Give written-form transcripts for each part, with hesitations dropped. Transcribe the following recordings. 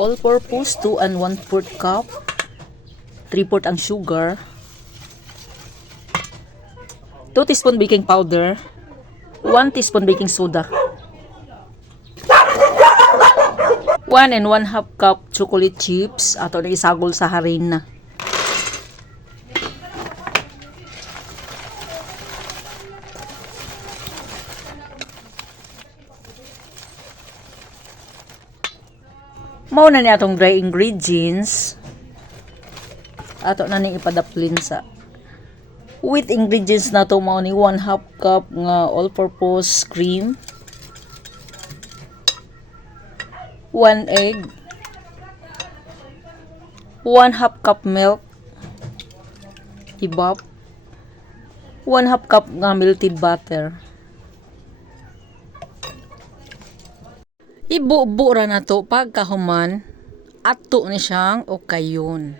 All-purpose 2 and 1/4 cup. 3/4 ang sugar. 2 teaspoon baking powder. 1 teaspoon baking soda. 1 and 1/2 cup chocolate chips ato na isagol sa harina. Mao na ni atong dry ingredients. Ato na ni ipadaplin sa with ingredients na to. Mao ni 1/2 cup nga all-purpose cream, 1 egg, 1/2 cup milk, ibap, 1/2 cup nga melted butter. Ibubo ra na to pagkahuman ato ni siyang okayon.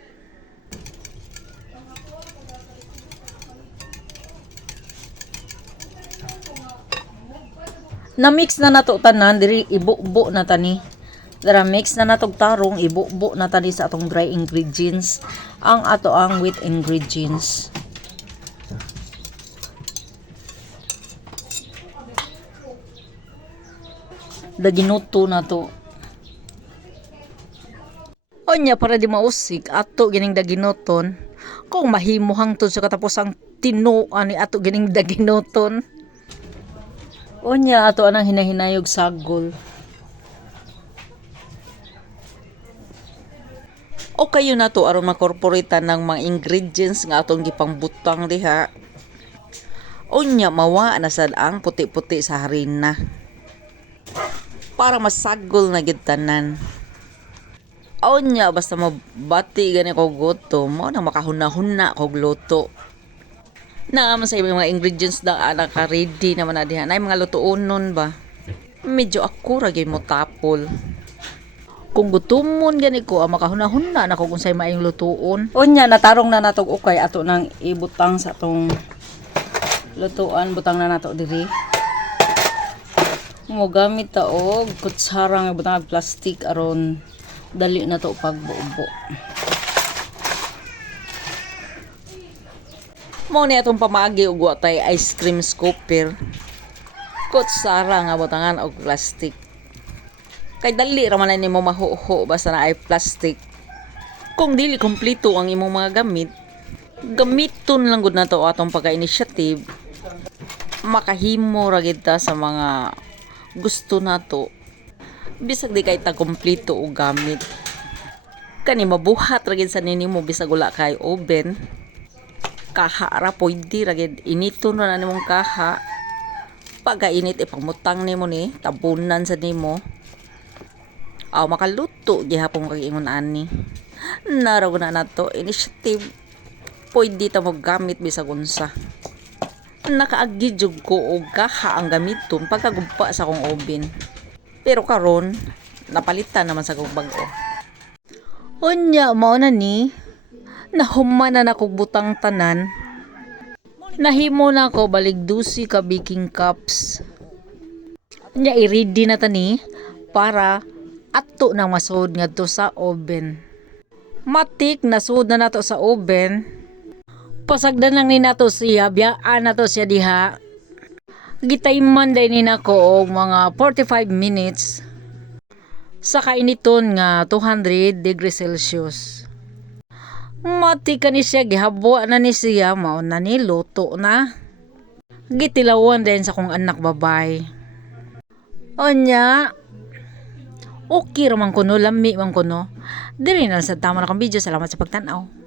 Na-mix na nato tanan diri ibubo na tani. Dara mix na natog tarong ibubo na tani sa atong dry ingredients ang ato ang wet ingredients. Daginuto na to. Onya para di mausik ato gining daginoton. Kung mahimo hangtod sa katapusang tinuan ni ato gining daginoton. Onya ato anang hinahinayog sagol. O kayo na to aron makorporita ng mga ingredients nga atong gipangbutang diha. Onya mawa na sad ang puti-puti sa harina. Para masagol na gid tanan. Onya basta mabati gani ko gutom mo na makahuna-huna kog luto. Naman sa ibang mga ingredients na naka-ready naman na diha. Nay mga lutuonon ba. Medyo ako ra gyud mo tapol. Kung gutumon gani ko makahuna-huna na kung unsay maayong lutuon. Onya natarong na natog ukay ato nang ibutang sa tong lutuan, butang na nato diri. Mo gamit ta og kutsara nga butang plastic aron dali na to pagbuo. Mo ni atong pamagi og watay ice cream scooper. Kutsara nga butangan og plastic. Kay dali ra man nimo mahuho basta na ay plastic. Kung dili kompleto ang imong mga gamit, gamiton lang gud nato atong pagka-initiative. Makahimo ra gid ta sa mga gusto nato bisag di kay ta kompleto og gamit. Kani mabuhat ra gid sa ninimo bisag wala kay oven. Kaha ra pwede ra gid initon ra na nimong kaha. Pagka-init ipamutang nimo ni tabunan sa nimo. Aw makaluto gihapon kag ingon ani. Naraw na nato initiative. Pwede ta mo gamit bisag unsa. Nakaagi jud ko og kaha ang gamiton pagkagumpa sa akong oven. Pero karon napalitan naman sa kong bag-o. Unya mao na ni nahuman na nakog butang tanan. Nahimo na ko balig 12 ka baking cups. Unya i-ready na tani para ato nang masud ngadto sa oven. Matik nasud na nato sa oven. Pasagdan lang ni nato siya, biyaan nato siya diha. Gitayman day ni nako og mga 45 minutes sa kainiton nga 200 degrees Celsius. Mati ka ni siya, gihabwa na ni siya, mao na ni luto na. Gitilawan din sa kong anak babay. Onya, okay raman kuno, lami man kuno. Dili na sa tama na kong video. Salamat sa pagtanaw.